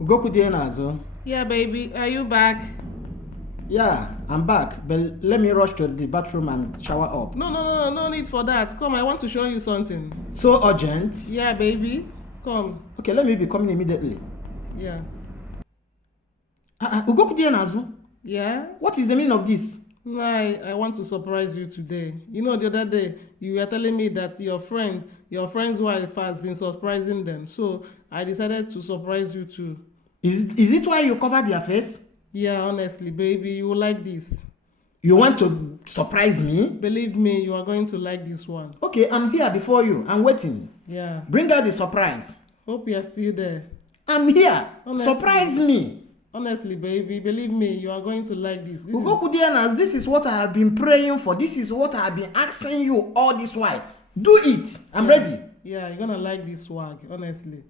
Ugoku die Nazo. Yeah, baby. Are you back? Yeah, I'm back. But let me rush to the bathroom and shower up. No need for that. Come, I want to show you something. So urgent? Yeah, baby. Come. Okay, let me be coming immediately. Yeah. Ugoku die Nazo. Yeah? What is the meaning of this? I want to surprise you today. You know, the other day, you were telling me that your friend's wife has been surprising them. So, I decided to surprise you too. Is it why you covered your face? Yeah, honestly, baby, you will like this. You want to surprise me? Believe me, you are going to like this one. Okay, I'm here before you. I'm waiting. Yeah. Bring out the surprise. Hope you are still there. I'm here. Honestly. Surprise me. Honestly, baby, believe me, you are going to like this. Ugoku die Nazo, this is what I have been praying for. This is what I have been asking you all this while. Do it. I'm ready. Yeah, you're gonna like this swag, honestly.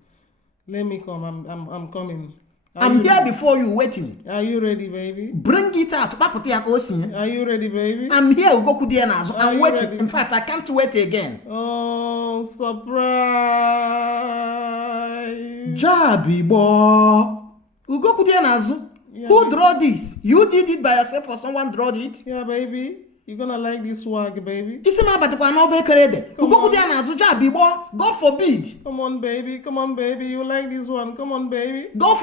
Let me come. I'm coming. I'm here before you waiting. Are you ready, baby? Bring it out. Are you ready, baby? I'm here, Ugoku die Nazo. I'm waiting. Ready? In fact, I can't wait again. Oh, surprise! Jabi boy. Ugoku die Nazo. Yeah, Who baby. draw this? You did it by yourself or someone drawed it? Yeah, baby. You're gonna like this swag, baby. Isi ma batukwa na obekere de. Ugoku on. die Nazo Jabi boy. God forbid. Come on, baby. You like this one. Come on, baby. God